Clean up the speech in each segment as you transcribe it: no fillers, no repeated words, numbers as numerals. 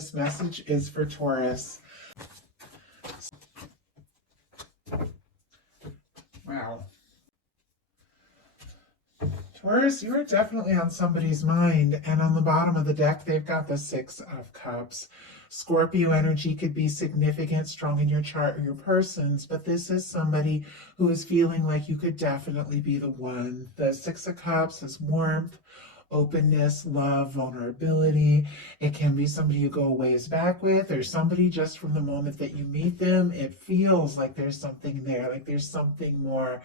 this message is for Taurus. Wow. Taurus, you are definitely on somebody's mind. And on the bottom of the deck, they've got the Six of Cups. Scorpio energy could be significant, strong in your chart or your person's, but this is somebody who is feeling like you could definitely be the one. The Six of Cups is warmth, openness, love, vulnerability. It can be somebody you go a ways back with, or somebody just from the moment that you meet them, it feels like there's something there, like there's something more.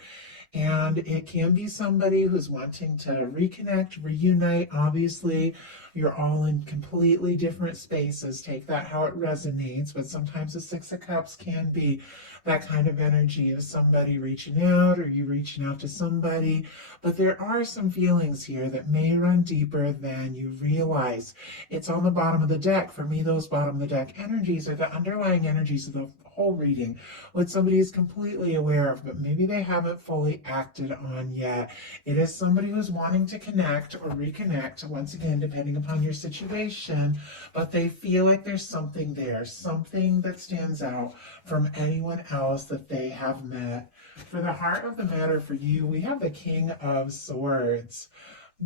And it can be somebody who's wanting to reconnect, reunite. Obviously, you're all in completely different spaces. Take that how it resonates. But sometimes the Six of Cups can be that kind of energy of somebody reaching out or you reaching out to somebody. But there are some feelings here that may run deeper than you realize. It's on the bottom of the deck. For me, those bottom of the deck energies are the underlying energies of the whole reading, what somebody is completely aware of, but maybe they haven't fully acted on yet. It is somebody who's wanting to connect or reconnect, once again, depending upon your situation, but they feel like there's something there, something that stands out from anyone else that they have met. For the heart of the matter for you, we have the King of Swords.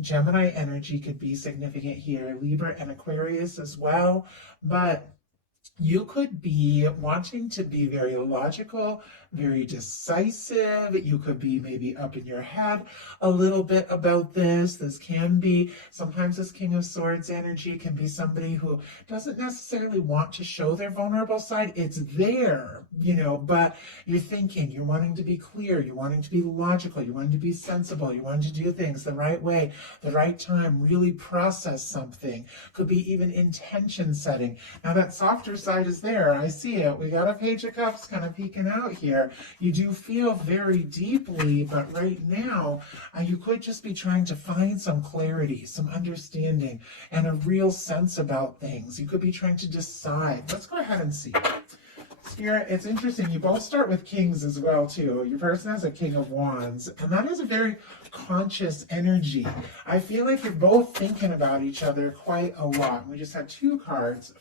Gemini energy could be significant here, Libra and Aquarius as well, but you could be wanting to be very logical, very decisive. You could be maybe up in your head a little bit about this. This can be, sometimes this King of Swords energy can be somebody who doesn't necessarily want to show their vulnerable side. It's there, but you're thinking, you're wanting to be clear, you're wanting to be logical, you're wanting to be sensible, you're wanting to do things the right way, the right time, really process something. Could be even intention setting. Now that softer side is there. I see it. We got a Page of Cups kind of peeking out here. You do feel very deeply, but right now you could just be trying to find some clarity, some understanding, and a real sense about things. You could be trying to decide. Let's go ahead and see. Spirit, it's interesting. You both start with kings as well, too. Your person has a King of Wands, and that is a very conscious energy. I feel like you're both thinking about each other quite a lot. We just had two cards.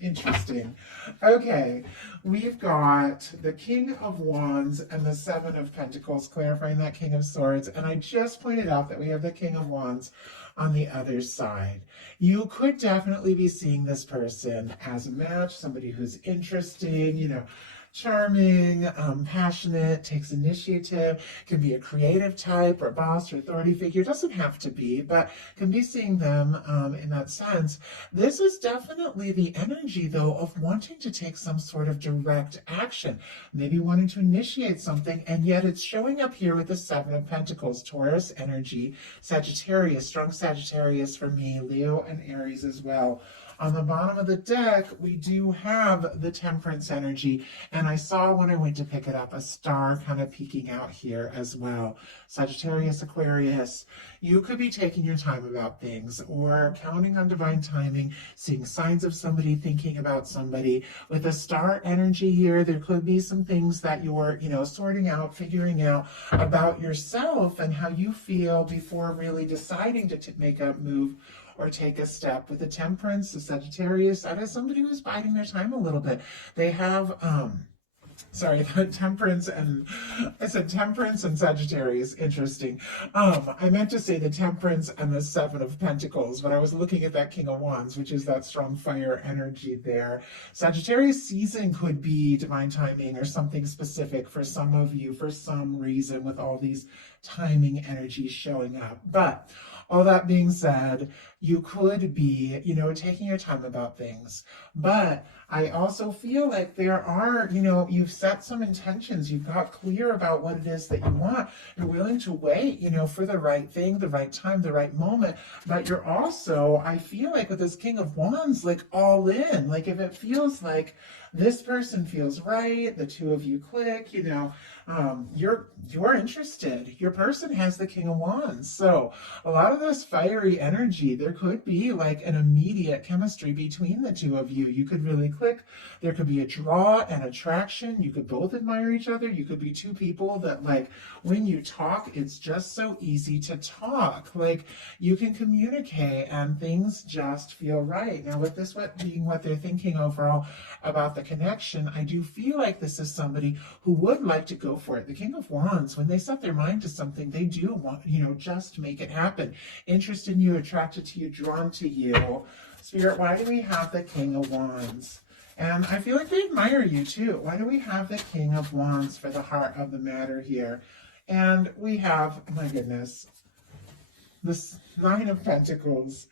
Interesting. Okay, we've got the King of Wands and the Seven of Pentacles, clarifying that King of Swords. And I just pointed out that we have the King of Wands on the other side. You could definitely be seeing this person as a match, somebody who's interesting, charming, passionate, takes initiative, can be a creative type or boss or authority figure. Doesn't have to be, but can be seeing them in that sense. This is definitely the energy, though, of wanting to take some sort of direct action, maybe wanting to initiate something, and yet it's showing up here with the Seven of Pentacles, Taurus energy, Sagittarius, strong Sagittarius for me, Leo and Aries as well. On the bottom of the deck, we do have the Temperance energy, and I saw when I went to pick it up, a star kind of peeking out here as well. Sagittarius, Aquarius, you could be taking your time about things or counting on divine timing, seeing signs of somebody, thinking about somebody. With the star energy here, there could be some things that you're, sorting out, figuring out about yourself and how you feel before really deciding to make a move or take a step. With the Temperance, the Sagittarius, that is somebody who's biding their time a little bit. They have, Temperance and, I said Temperance and Sagittarius, interesting. I meant to say the Temperance and the Seven of Pentacles, but I was looking at that King of Wands, which is that strong fire energy there. Sagittarius season could be divine timing or something specific for some of you for some reason with all these timing energies showing up. But all that being said, you could be, taking your time about things. But I also feel like there are, you've set some intentions. You've got clear about what it is that you want. You're willing to wait, for the right thing, the right time, the right moment. But you're also, I feel like with this King of Wands, like all in. Like if it feels like this person feels right, the two of you click, you're interested. Your person has the King of Wands. So a lot of this fiery energy, there could be like an immediate chemistry between the two of you. You could really click. There could be a draw and attraction. You could both admire each other. You could be two people that, like, when you talk, it's just so easy to talk. Like, you can communicate and things just feel right. Now, with this being what they're thinking overall about the connection, I do feel like this is somebody who would like to go for it. The King of Wands, when they set their mind to something, they do want, just make it happen. Interested in you, attracted to you, drawn to you. Spirit, why do we have the King of Wands? And I feel like they admire you too. Why do we have the King of Wands for the heart of the matter here? And we have, my goodness, this Nine of Pentacles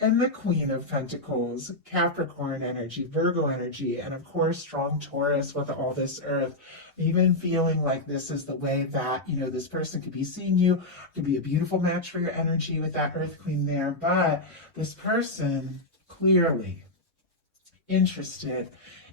and the Queen of Pentacles, Capricorn energy, Virgo energy, and of course, strong Taurus with all this earth. Even feeling like this is the way that, this person could be seeing you, could be a beautiful match for your energy with that Earth Queen there. But this person clearly interested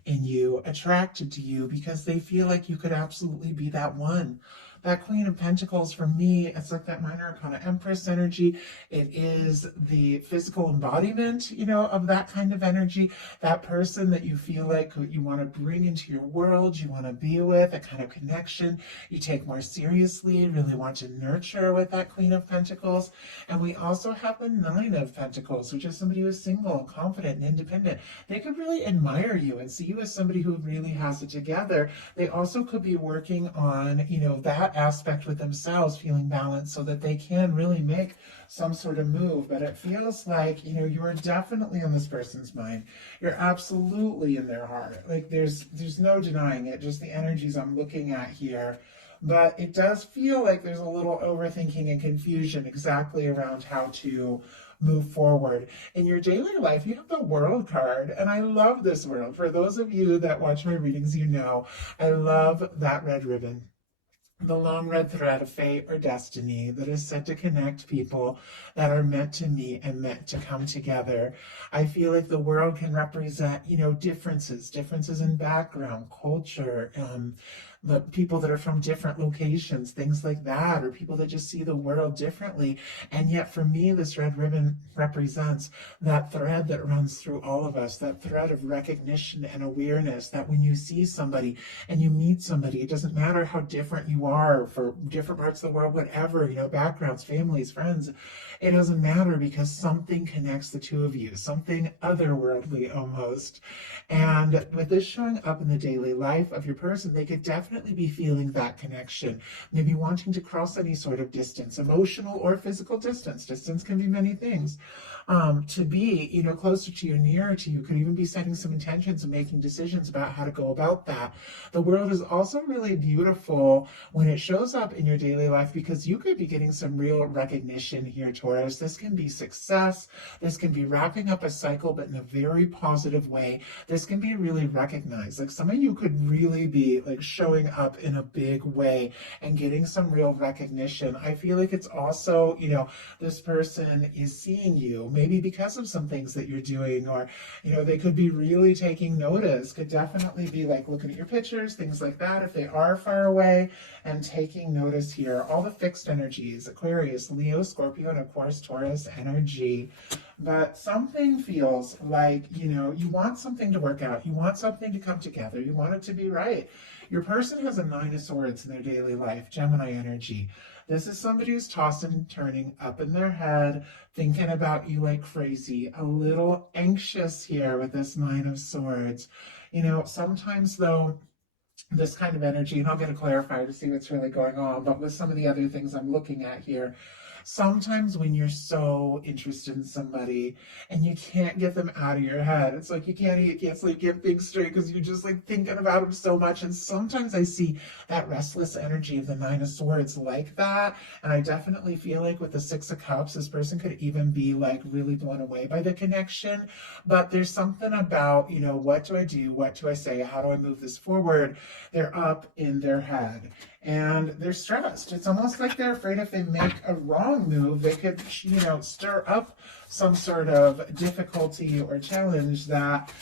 in you, attracted to you, because they feel like you could absolutely be that one. That Queen of Pentacles, for me, it's like that minor arcana Empress energy. It is the physical embodiment, of that kind of energy. That person that you feel like you want to bring into your world, you want to be with, a kind of connection you take more seriously, really want to nurture with that Queen of Pentacles. And we also have the Nine of Pentacles, which is somebody who is single and confident and independent. They could really admire you and see you as somebody who really has it together. They also could be working on, that aspect with themselves, feeling balanced so that they can really make some sort of move. But it feels like, you are definitely on this person's mind. You're absolutely in their heart. Like there's no denying it, just the energies I'm looking at here. But it does feel like there's a little overthinking and confusion exactly around how to move forward. In your daily life, you have the World card, and I love this world. For those of you that watch my readings, I love that red ribbon. The long red thread of fate or destiny that is said to connect people that are meant to meet and meant to come together. I feel like the world can represent, differences in background, culture, the people that are from different locations, things like that, or people that just see the world differently. And yet for me, this red ribbon represents that thread that runs through all of us, that thread of recognition and awareness, that when you see somebody and you meet somebody, it doesn't matter how different you are for different parts of the world, whatever, backgrounds, families, friends, it doesn't matter, because something connects the two of you, something otherworldly almost. And with this showing up in the daily life of your person, they could definitely be feeling that connection, maybe wanting to cross any sort of distance, emotional or physical distance. Distance can be many things. To be, closer to you, nearer to you, could even be setting some intentions and making decisions about how to go about that. The world is also really beautiful when it shows up in your daily life, because you could be getting some real recognition here, Taurus. This can be success. This can be wrapping up a cycle, but in a very positive way. This can be really recognized. Like some of you could really be like showing up in a big way and getting some real recognition. I feel like it's also, this person is seeing you, maybe because of some things that you're doing, or, they could be really taking notice, could definitely be like looking at your pictures, things like that, if they are far away, and taking notice here. All the fixed energies, Aquarius, Leo, Scorpio, and of course, Taurus energy. But something feels like, you want something to work out. You want something to come together. You want it to be right. Your person has a Nine of Swords in their daily life, Gemini energy. This is somebody who's tossing and turning up in their head, thinking about you like crazy, a little anxious here with this Nine of Swords. Sometimes though, this kind of energy, and I'll get a clarifier to see what's really going on, but with some of the other things I'm looking at here, sometimes when you're so interested in somebody and you can't get them out of your head, it's like you can't eat, you can't sleep, you can't think straight because you're just like thinking about them so much. And sometimes I see that restless energy of the Nine of Swords like that. And I definitely feel like with the Six of Cups, this person could even be like really blown away by the connection. But there's something about, what do I do? What do I say? How do I move this forward? They're up in their head and they're stressed. It's almost like they're afraid if they make a wrong move, they could, stir up some sort of difficulty or challenge that,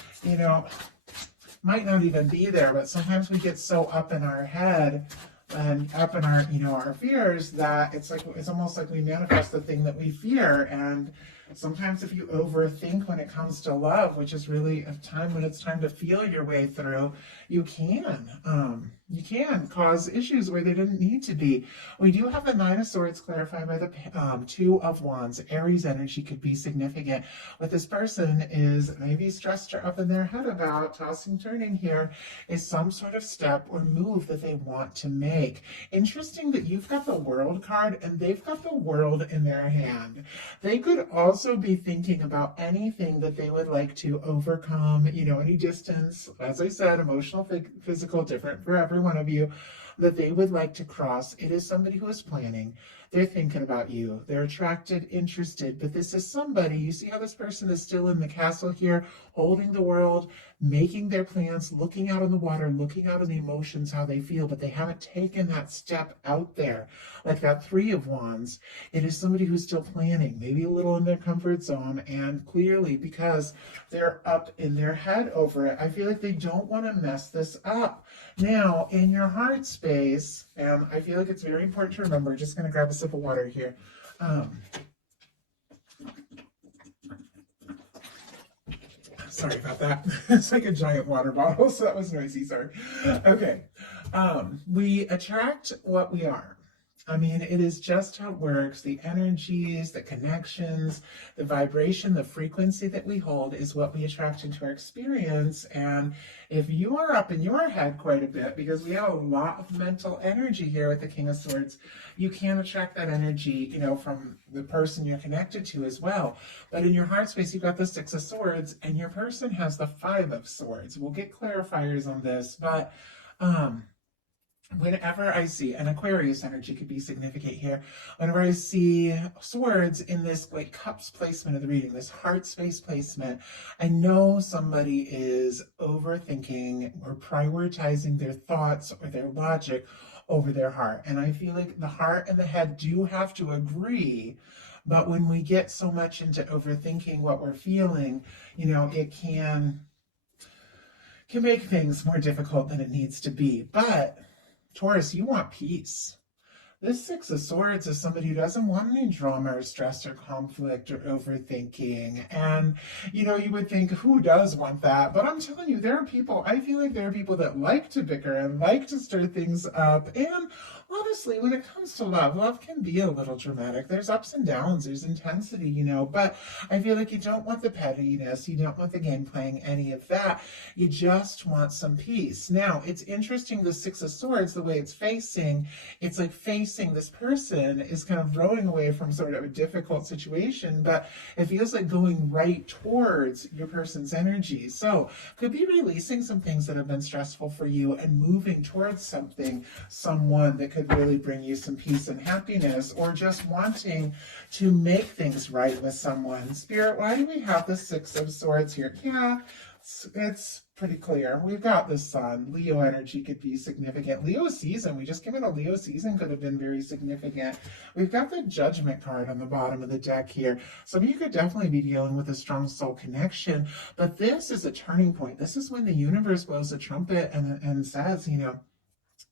might not even be there. But sometimes we get so up in our head and up in our, our fears that it's almost like we manifest the thing that we fear. And Sometimes if you overthink when it comes to love, which is really a time when it's time to feel your way through, you can cause issues where they didn't need to be. We do have the Nine of Swords clarified by the Two of Wands. Aries energy could be significant. What this person is maybe stressed or up in their head about, tossing, turning here, is some sort of step or move that they want to make. Interesting that you've got the World card and they've got the World in their hand. They could also be thinking about anything that they would like to overcome, any distance, as I said, emotional, physical, different for every one of you, that they would like to cross. It is somebody who is planning. They're thinking about you. They're attracted, interested, but this is somebody, you see how this person is still in the castle here, holding the world, making their plans, looking out on the water, looking out on the emotions, how they feel, but they haven't taken that step out there. Like that Three of Wands, it is somebody who's still planning, maybe a little in their comfort zone, and clearly because they're up in their head over it, I feel like they don't want to mess this up. Now, in your heart space, and I feel like it's very important to remember, just going to grab a sip of water here. Sorry about that. It's like a giant water bottle, so that was noisy, sorry. Okay. We attract what we are. I mean, it is just how it works. The energies, the connections, the vibration, the frequency that we hold is what we attract into our experience. And if you are up in your head quite a bit, because we have a lot of mental energy here with the King of Swords, you can attract that energy, from the person you're connected to as well. But in your heart space, you've got the Six of Swords, and your person has the Five of Swords. We'll get clarifiers on this, but whenever I see an Aquarius energy could be significant here, whenever I see swords in this like cups placement of the reading, this heart space placement, I know somebody is overthinking or prioritizing their thoughts or their logic over their heart. And I feel like the heart and the head do have to agree. But when we get so much into overthinking what we're feeling, it can make things more difficult than it needs to be. But Taurus, you want peace. This Six of Swords is somebody who doesn't want any drama or stress or conflict or overthinking. And, you would think, who does want that? But I'm telling you, I feel like there are people that like to bicker and like to stir things up. And honestly, when it comes to love can be a little dramatic. There's ups and downs, there's intensity, but I feel like you don't want the pettiness, you don't want the game playing, any of that. You just want some peace. Now, it's interesting, the Six of Swords, the way it's like facing this person is kind of rowing away from sort of a difficult situation, but it feels like going right towards your person's energy. So could be releasing some things that have been stressful for you and moving towards someone that could really bring you some peace and happiness, or just wanting to make things right with someone. Spirit, why do we have the Six of Swords here? Yeah, it's pretty clear. We've got the Sun. Leo energy could be significant. Leo season, we just came in a Leo season, could have been very significant. We've got the Judgment card on the bottom of the deck here. Some of you could definitely be dealing with a strong soul connection, but this is a turning point. This is when the universe blows a trumpet and says,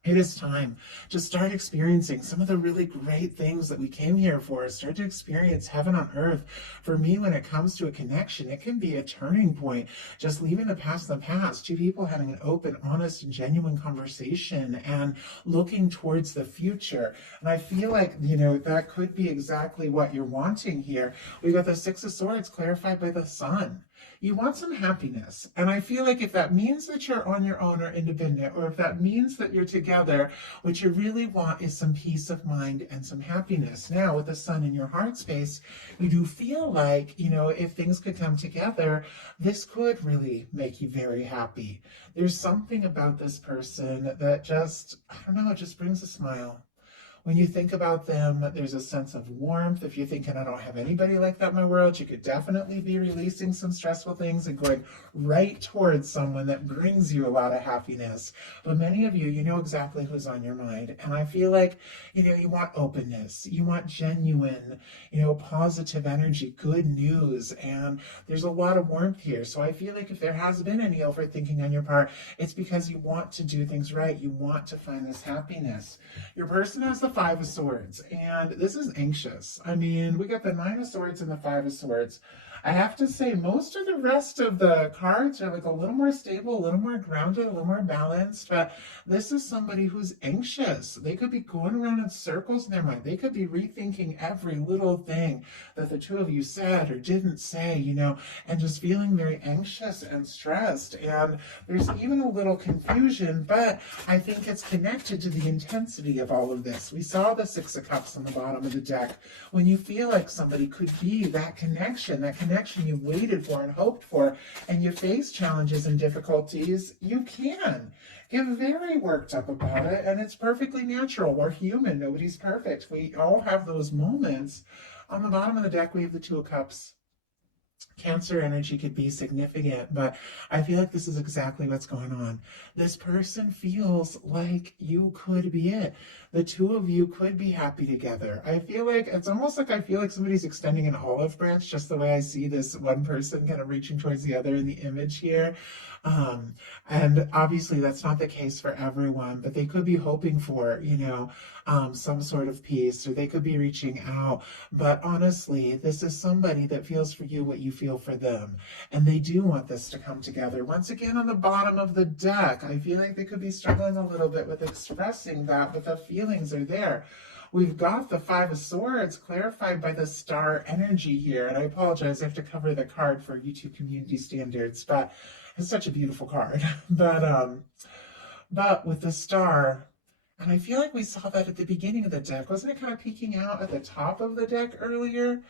it is time to start experiencing some of the really great things that we came here for. Start to experience heaven on earth. For me, when it comes to a connection, it can be a turning point. Just leaving the past in the past. Two people having an open, honest, and genuine conversation and looking towards the future. And I feel like, that could be exactly what you're wanting here. We've got the Six of Swords clarified by the Sun. You want some happiness. And I feel like if that means that you're on your own or independent, or if that means that you're together, what you really want is some peace of mind and some happiness. Now, with the Sun in your heart space, you do feel like, if things could come together, this could really make you very happy. There's something about this person that just, it just brings a smile. When you think about them, there's a sense of warmth. If you're thinking, I don't have anybody like that in my world, you could definitely be releasing some stressful things and going right towards someone that brings you a lot of happiness. But many of you, you know exactly who's on your mind. And I feel like, you want openness. You want genuine, positive energy, good news. And there's a lot of warmth here. So I feel like if there has been any overthinking on your part, it's because you want to do things right. You want to find this happiness. Your person has the Five of Swords, and this is anxious. I mean, we got the Nine of Swords and the Five of Swords. I have to say, most of the rest of the cards are like a little more stable, a little more grounded, a little more balanced. But this is somebody who's anxious. They could be going around in circles in their mind. They could be rethinking every little thing that the two of you said or didn't say, you know, and just feeling very anxious and stressed. And there's even a little confusion, but I think it's connected to the intensity of all of this. We saw the Six of Cups on the bottom of the deck. When you feel like somebody could be that connection you waited for and hoped for, and you face challenges and difficulties, you can get very worked up about it, and it's perfectly natural. We're human. Nobody's perfect. We all have those moments. On the bottom of the deck, we have the Two of Cups. Cancer energy could be significant, but I feel like this is exactly what's going on. This person feels like you could be it. The two of you could be happy together. I feel like it's almost like I feel like somebody's extending an olive branch, just the way I see this one person kind of reaching towards the other in the image here. And obviously that's not the case for everyone, but they could be hoping for, you know, some sort of peace, or they could be reaching out. But honestly, this is somebody that feels for you what you feel for them, and they do want this to come together. Once again, on the bottom of the deck, I feel like they could be struggling a little bit with expressing that, but the feelings are there. We've got the Five of Swords clarified by the star energy here, and I apologize, I have to cover the card for YouTube community standards, but it's such a beautiful card. But with the star, and I feel like we saw that at the beginning of the deck. Wasn't it kind of peeking out at the top of the deck earlier?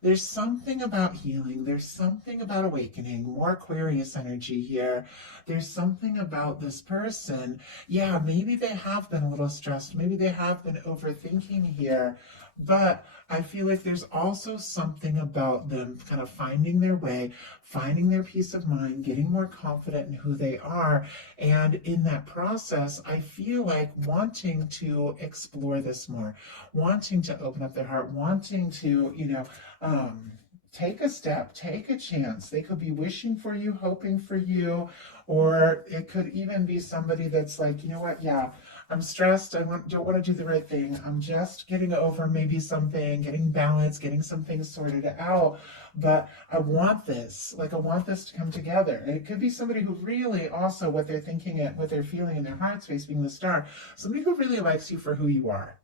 There's something about healing. There's something about awakening. More Aquarius energy here. There's something about this person. Yeah, maybe they have been a little stressed. Maybe they have been overthinking here. But I feel like there's also something about them kind of finding their way, finding their peace of mind, getting more confident in who they are. And in that process, I feel like wanting to explore this more, wanting to open up their heart, wanting to, you know, take a step, take a chance. They could be wishing for you, hoping for you, or it could even be somebody that's like, you know what, yeah, I'm stressed. I don't want to do the right thing. I'm just getting over maybe something, getting balance, getting some things sorted out. But I want this. Like, I want this to come together. And it could be somebody who really also, what they're thinking and what they're feeling in their heart space, being the star, somebody who really likes you for who you are.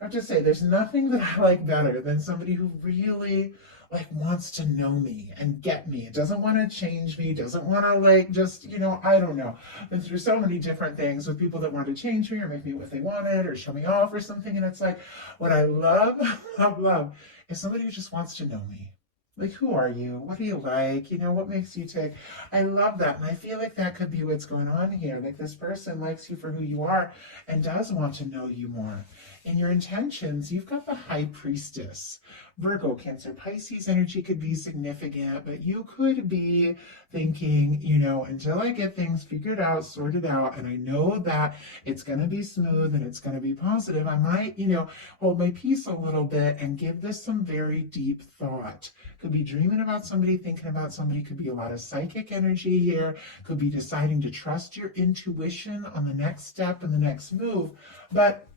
I have to say, there's nothing that I like better than somebody who really like wants to know me and get me. It doesn't want to change me, doesn't want to like just, you know, I don't know. Been through so many different things with people that want to change me or make me what they wanted or show me off or something. And it's like, what I love, love is somebody who just wants to know me. Like, who are you? What do you like? You know, what makes you tick? I love that. And I feel like that could be what's going on here. Like, this person likes you for who you are and does want to know you more. In your intentions, you've got the High Priestess. Virgo, Cancer, Pisces energy could be significant, but you could be thinking, you know, until I get things figured out, sorted out, and I know that it's going to be smooth and it's going to be positive, I might, you know, hold my peace a little bit and give this some very deep thought. Could be dreaming about somebody, thinking about somebody, could be a lot of psychic energy here, could be deciding to trust your intuition on the next step and the next move, but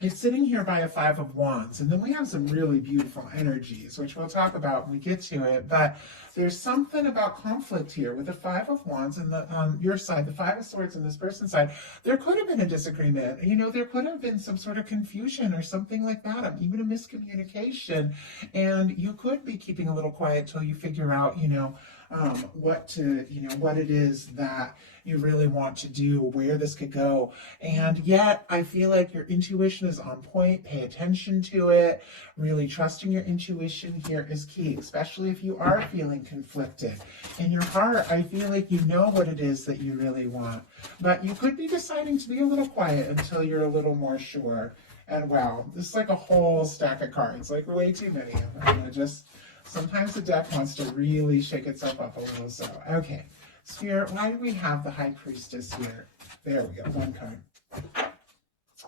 it's sitting here by a Five of Wands, and then we have some really beautiful energies, which we'll talk about when we get to it, but there's something about conflict here with the Five of Wands and on your side, the Five of Swords on this person's side. There could have been a disagreement, you know, there could have been some sort of confusion or something like that, even a miscommunication, and you could be keeping a little quiet till you figure out, you know, what it is that you really want to do, where this could go. And yet I feel like your intuition is on point. Pay attention to it. Really trusting your intuition here is key, especially if you are feeling conflicted. In your heart, I feel like you know what it is that you really want, but you could be deciding to be a little quiet until you're a little more sure. And wow, this is like a whole stack of cards, like way too many of them. Sometimes the deck wants to really shake itself up a little. So, okay. Spirit, why do we have the High Priestess here? There we go, one card.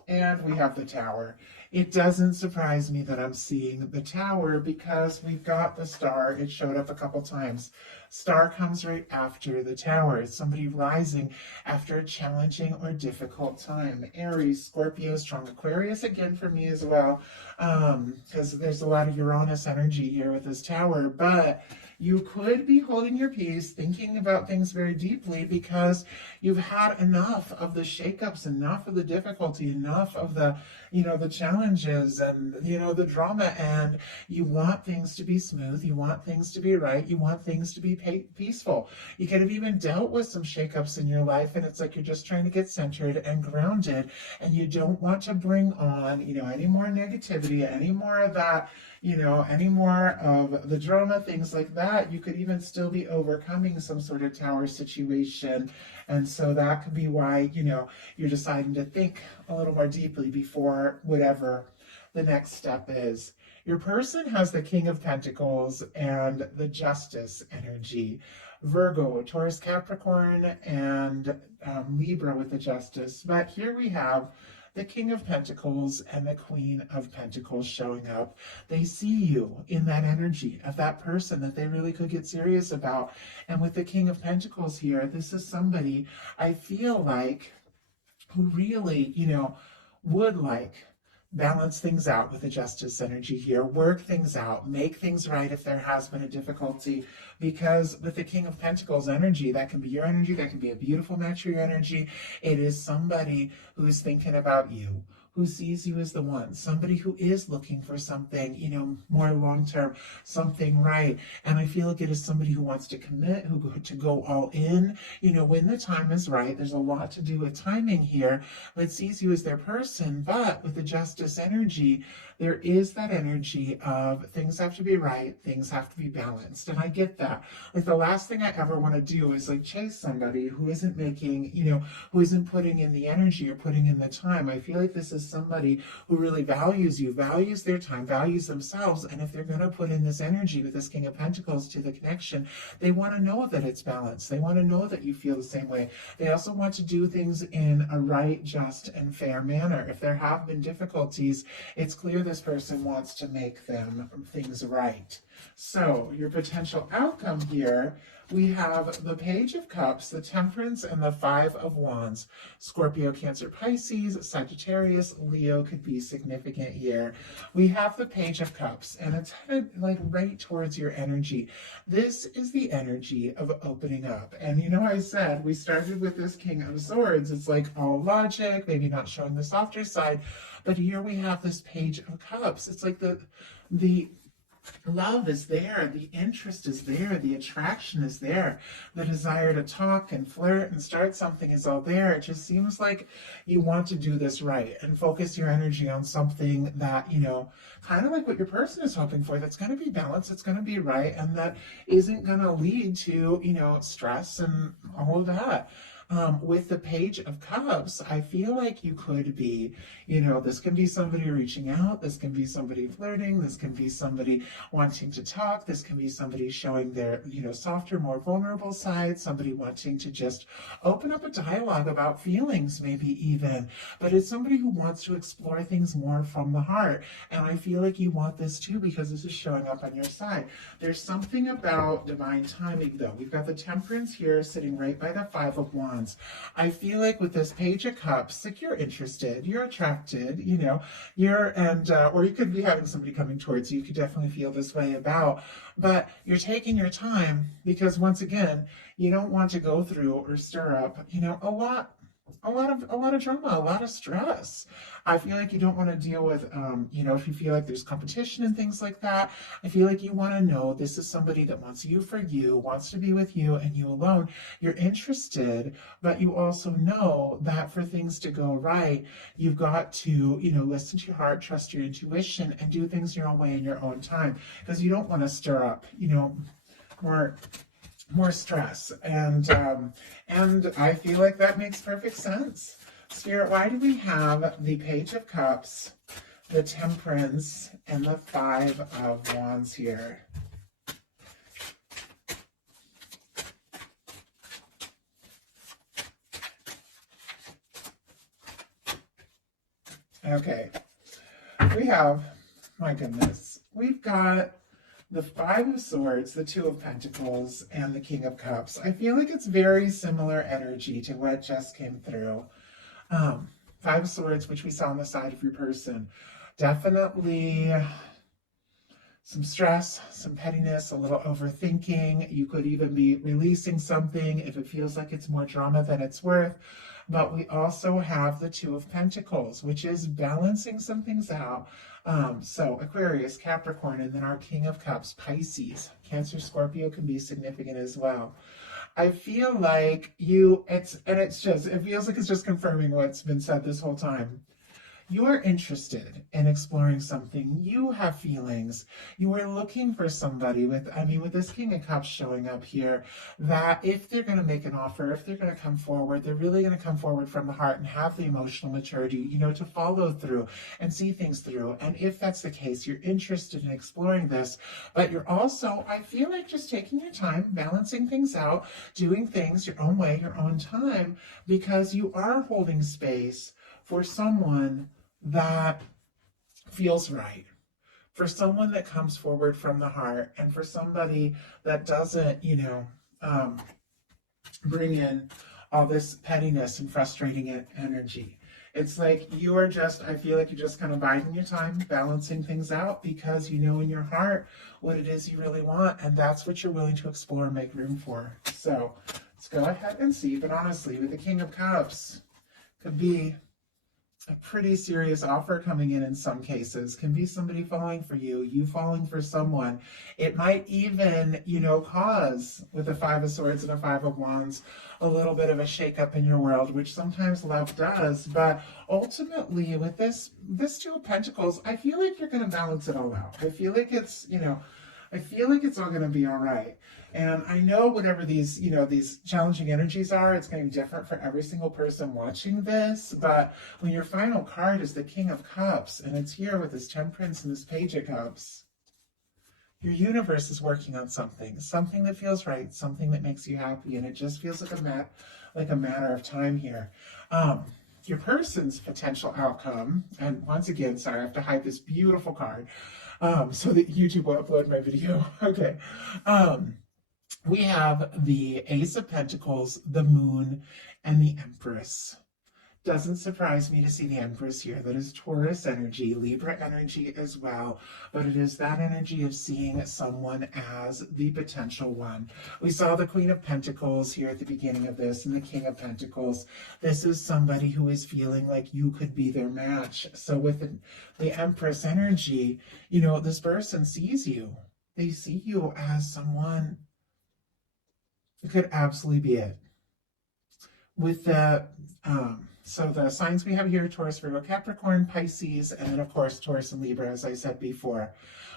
And we have the Tower. It doesn't surprise me that I'm seeing the Tower because we've got the Star. It showed up a couple times. Star comes right after the Tower. It's somebody rising after a challenging or difficult time. Aries, Scorpio, strong Aquarius again for me as well, because there's a lot of Uranus energy here with this Tower. But you could be holding your peace, thinking about things very deeply because you've had enough of the shakeups, enough of the difficulty, enough of the, the challenges and, the drama. And you want things to be smooth. You want things to be right. You want things to be peaceful. You could have even dealt with some shakeups in your life, and it's like you're just trying to get centered and grounded, and you don't want to bring on, any more negativity, any more of that, any more of the drama, things like that. You could even still be overcoming some sort of Tower situation. And so that could be why, you're deciding to think a little more deeply before whatever the next step is. Your person has the King of Pentacles and the Justice energy. Virgo, Taurus, Capricorn, and Libra with the Justice. But here we have the King of Pentacles and the Queen of Pentacles showing up. They see you in that energy of that person that they really could get serious about. And with the King of Pentacles here, this is somebody I feel like who really, would like balance things out with the Justice energy here, work things out, make things right if there has been a difficulty, because with the King of Pentacles energy, that can be your energy, that can be a beautiful match for your energy. It is somebody who's thinking about you, who sees you as the one, somebody who is looking for something, more long-term, something right. And I feel like it is somebody who wants to commit, to go all in, when the time is right. There's a lot to do with timing here, but sees you as their person. But with the Justice energy, there is that energy of things have to be right, things have to be balanced. And I get that. Like the last thing I ever want to do is like chase somebody who isn't making, who isn't putting in the energy or putting in the time. I feel like this is somebody who really values you, values their time, values themselves. And if they're going to put in this energy with this King of Pentacles to the connection, they want to know that it's balanced. They want to know that you feel the same way. They also want to do things in a right, just, and fair manner. If there have been difficulties, it's clear this person wants to make things right. So your potential outcome here, we have the Page of Cups, the Temperance, and the Five of Wands. Scorpio, Cancer, Pisces, Sagittarius, Leo could be significant here. We have the Page of Cups, and it's headed like right towards your energy. This is the energy of opening up. And I said we started with this King of Swords. It's like all logic, maybe not showing the softer side, but here we have this Page of Cups. It's like the love is there, the interest is there, the attraction is there, the desire to talk and flirt and start something is all there. It just seems like you want to do this right and focus your energy on something that, kind of like what your person is hoping for, that's going to be balanced, it's going to be right, and that isn't going to lead to, stress and all of that. With the Page of Cups, I feel like you could be, this can be somebody reaching out, this can be somebody flirting, this can be somebody wanting to talk, this can be somebody showing their, softer, more vulnerable side, somebody wanting to just open up a dialogue about feelings, maybe even. But it's somebody who wants to explore things more from the heart. And I feel like you want this too because this is showing up on your side. There's something about divine timing, though. We've got the Temperance here sitting right by the Five of Wands. I feel like with this Page of Cups, like you're interested, you're attracted, or you could be having somebody coming towards you. You could definitely feel this way about, but you're taking your time because once again, you don't want to go through or stir up, a lot of drama, a lot of stress. I feel like you don't want to deal with, if you feel like there's competition and things like that. I feel like you want to know this is somebody that wants you for you, wants to be with you and you alone. You're interested, but you also know that for things to go right, you've got to, listen to your heart, trust your intuition, and do things your own way in your own time, because you don't want to stir up, more stress. And I feel like that makes perfect sense. Spirit, why do we have the Page of Cups, the Temperance, and the Five of Wands here? Okay. We have, my goodness, we've got the Five of Swords, the Two of Pentacles, and the King of Cups. I feel like it's very similar energy to what just came through. Five of Swords, which we saw on the side of your person. Definitely some stress, some pettiness, a little overthinking. You could even be releasing something if it feels like it's more drama than it's worth. But we also have the Two of Pentacles, which is balancing some things out. So Aquarius, Capricorn, and then our King of Cups, Pisces. Cancer, Scorpio can be significant as well. I feel like it feels like it's just confirming what's been said this whole time. You are interested in exploring something. You have feelings. You are looking for somebody with this King of Cups showing up here, that if they're going to make an offer, if they're going to come forward, they're really going to come forward from the heart and have the emotional maturity, to follow through and see things through. And if that's the case, you're interested in exploring this, but you're also, I feel like, just taking your time, balancing things out, doing things your own way, your own time, because you are holding space for someone that feels right, for someone that comes forward from the heart, and for somebody that doesn't, bring in all this pettiness and frustrating energy. It's like I feel like you're just kind of biding your time, balancing things out, because you know in your heart what it is you really want, and that's what you're willing to explore and make room for. So let's go ahead and see. But honestly, with the King of Cups, could be a pretty serious offer coming in some cases. Can be somebody falling for you, you falling for someone. It might even, cause, with a Five of Swords and a Five of Wands, a little bit of a shakeup in your world, which sometimes love does. But ultimately, with this Two of Pentacles, I feel like you're going to balance it all out. I feel like it's all going to be all right. And I know whatever these challenging energies are, it's going to be different for every single person watching this. But when your final card is the King of Cups, and it's here with this Temperance and this Page of Cups, your universe is working on something that feels right, something that makes you happy, and it just feels like a matter of time here. Your person's potential outcome, and once again, sorry, I have to hide this beautiful card so that YouTube will upload my video. Okay. We have the Ace of Pentacles, the Moon, and the Empress. Doesn't surprise me to see the Empress here. That is Taurus energy, Libra energy as well. But it is that energy of seeing someone as the potential one. We saw the Queen of Pentacles here at the beginning of this, and the King of Pentacles. This is somebody who is feeling like you could be their match. So with the Empress energy, this person sees you. They see you as someone who could absolutely be it. With so the signs we have here, Taurus, Virgo, Capricorn, Pisces, and then of course Taurus and Libra, as I said before.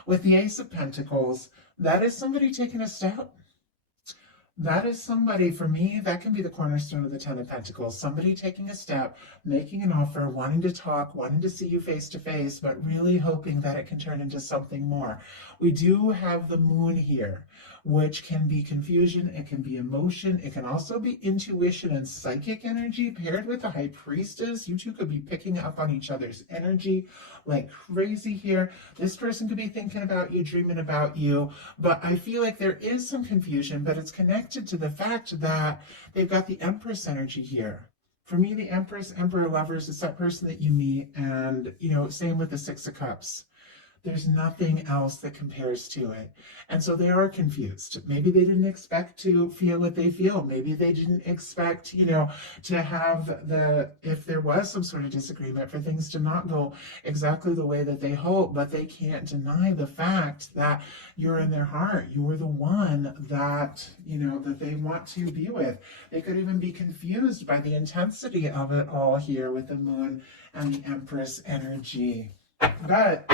With the Ace of Pentacles, that is somebody taking a step. That is somebody, for me, that can be the cornerstone of the Ten of Pentacles. Somebody taking a step, making an offer, wanting to talk, wanting to see you face to face, but really hoping that it can turn into something more. We do have the Moon here, which can be confusion, it can be emotion, it can also be intuition and psychic energy paired with the High Priestess. You two could be picking up on each other's energy like crazy here. This person could be thinking about you, dreaming about you, but I feel like there is some confusion, but it's connected to the fact that they've got the Empress energy here. For me, the Empress, Emperor, Lovers, it's that person that you meet, and, same with the Six of Cups. There's nothing else that compares to it. And so they are confused. Maybe they didn't expect to feel what they feel. Maybe they didn't expect, to have if there was some sort of disagreement, for things to not go exactly the way that they hope, but they can't deny the fact that you're in their heart. You were the one that, that they want to be with. They could even be confused by the intensity of it all here with the Moon and the Empress energy. But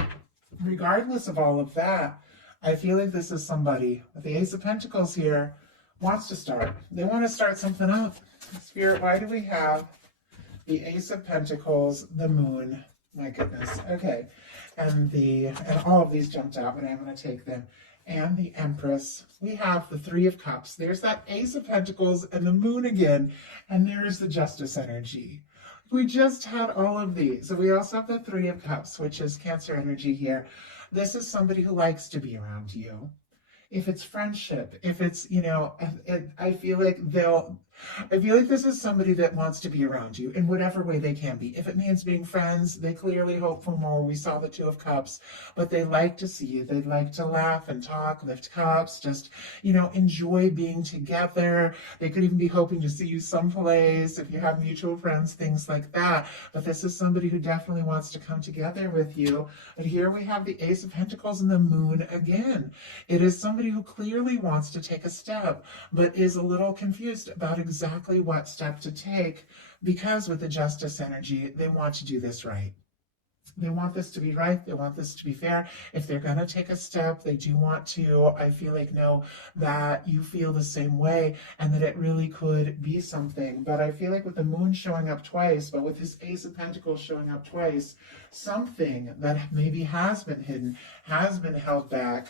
regardless of all of that, I feel like this is somebody with the Ace of Pentacles here wants to start. They want to start something up. Spirit, why do we have the Ace of Pentacles, the Moon? My goodness. Okay. And all of these jumped out, but I'm going to take them. And the Empress. We have the Three of Cups. There's that Ace of Pentacles and the Moon again. And there is the Justice energy. We just had all of these. So we also have the Three of Cups, which is Cancer energy here. This is somebody who likes to be around you. If it's friendship, if it's, I feel like I feel like this is somebody that wants to be around you in whatever way they can be. If it means being friends, they clearly hope for more. We saw the Two of Cups, but they like to see you. They'd like to laugh and talk, lift cups, just, enjoy being together. They could even be hoping to see you someplace if you have mutual friends, things like that. But this is somebody who definitely wants to come together with you. And here we have the Ace of Pentacles and the Moon again. It is somebody who clearly wants to take a step, but is a little confused about exactly what step to take, because with the Justice energy, they want to do this right. They want this to be right. They want this to be fair. If they're going to take a step, they do want to, I feel like, know that you feel the same way and that it really could be something. But I feel like with the Moon showing up twice, but with this Ace of Pentacles showing up twice, something that maybe has been hidden, has been held back,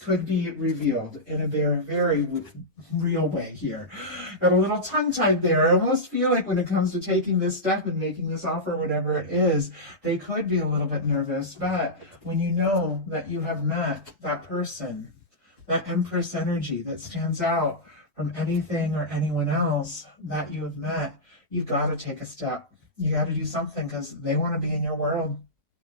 could be revealed in a very, very real way here. Got a little tongue-tied there. I almost feel like when it comes to taking this step and making this offer, whatever it is, they could be a little bit nervous. But when you know that you have met that person, that Empress energy that stands out from anything or anyone else that you have met, you've got to take a step. You got to do something because they want to be in your world.